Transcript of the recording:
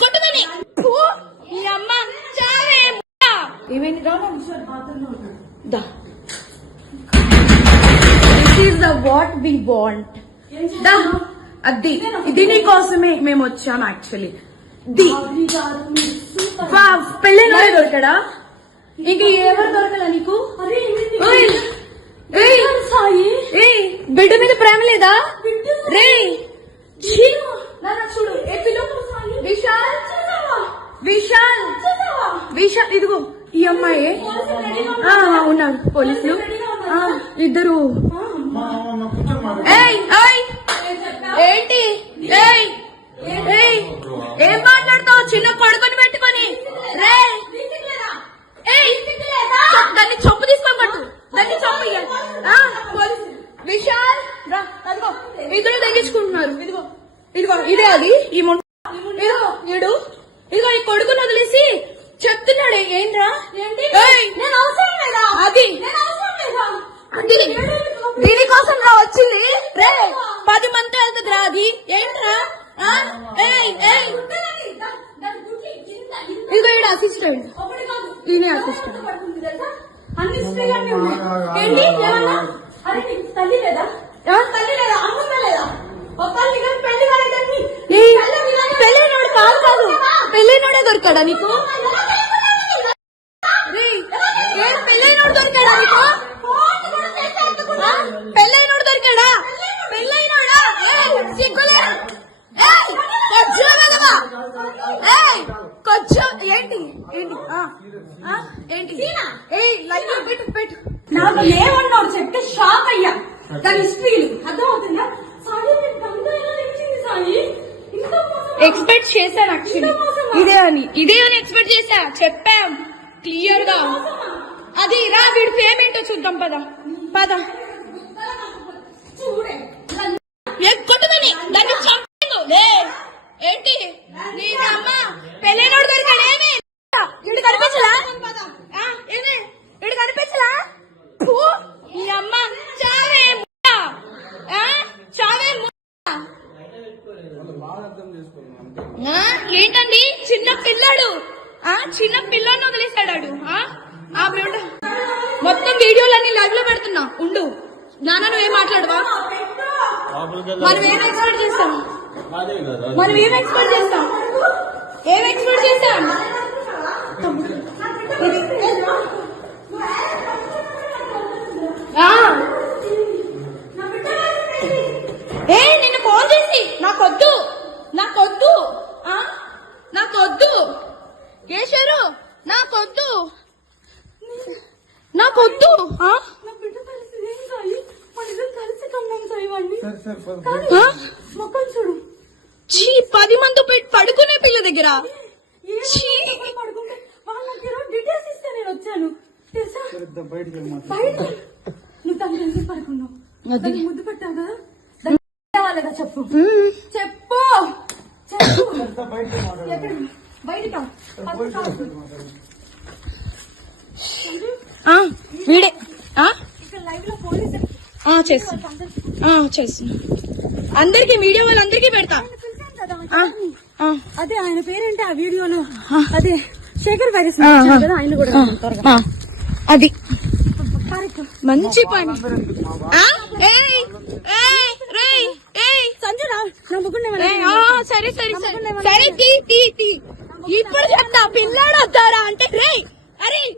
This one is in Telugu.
కొట్టుదని అమ్మ చావే ఏమైంది దా this is the what we want అది ఇది నీకోసమే మేము వచ్చాం యాక్చువల్లీ పెళ్ళైనోడే దొరకడా ఇంక ఎవరు దొరకలా నీకు బిడ్డ మీద ప్రేమ లేదా రే చూడు విశాల్ విశాల్ విశాల్ ఇదిగో ఈ అమ్మాయి ఉన్నారు పోలీసులు ఇద్దరు ఏంటి ఏం మాట్లాడతావు చిన్న కొడుకుని పెట్టుకొని దాన్ని చొప్పు తీసుకొని పట్టు దాన్ని చొప్పు విశాల్ ఇద్దరు తగ్గించుకుంటున్నారు ఇదిగో ఇదిగో ఇదే అది ఈ ఇదిగో ఇదిగో ఈ కొడుకుని వదిలేసి చెప్తున్నాడు ఏంట్రా అది దీనికోసం రా వచ్చింది రే 10 మంది వెళ్తుంది రా అది ఏంట్రా ఇదిగో ఈడ అసిస్టెంట్ ఈయన అసిస్టెంట్ పెళ్ళైనోడు కాదు పెళ్ళైనోడే దొరికాడా నీకు పెళ్ళైనోడు దొరికాడా నీకు పెళ్ళైనోడు దొరికాడా పెళ్ళైనోడా సిగ్గులే కొంచెం ఏంటి ఏంటి ఏంటి పెట్టు నాకు ఏమన్నాడు చెప్తే షాక్ అయ్యా దాని హిస్టరీలు అర్థమవుతుందా ఎక్స్పెక్ట్ చేశాను యాక్చువల్లీ ఇదే అని ఎక్స్పెక్ట్ చేశా చెప్పాం క్లియర్ గా అది రా వీడి పేమెంట్ చూద్దాం పద కొట్టుదని దాన్ని చంపేందు ఏంటి నీ అమ్మ పెళ్ళైనోడు దొరికాడు ఏమి ఇడు కనిపించలా ఇడు కనిపించలా నీ అమ్మ చావే చావే ఏంటండి చిన్న పిల్లాడు చిన్న పిల్లని వదిలేశాడు మొత్తం వీడియోలన్నీ లైవ్ లో పెడుతున్నా ఉండు నాన్న నువ్వేం మాట్లాడవా మనం ఏం ఎక్స్పెక్ట్ చేస్తాం ఏం ఎక్స్పెక్ట్ చేస్తాం నిన్ను ఫోన్ చేసి నాకొద్దు కేశారు నాకొద్దు చూడు 10 మంది పడుకునే పిల్ల దగ్గర డీటెయిల్స్ ఇస్తే నేను వచ్చాను తెలుసా నువ్వు తన కలిసి పడుకున్నావు ముద్దు పెట్టావు కదా చెప్పు బయట వీడే చేస్తున్నా అందరికి వీడియో వాళ్ళందరికీ పెడతా అదే ఆయన పేరేంటి ఆ వీడియోలో అదే శేఖర్ వైరస్ కదా ఆయన కూడా అది మంచి పని సరే ఇప్పుడు చెప్తా పిల్లాడు వద్దారా అంటే రే అరే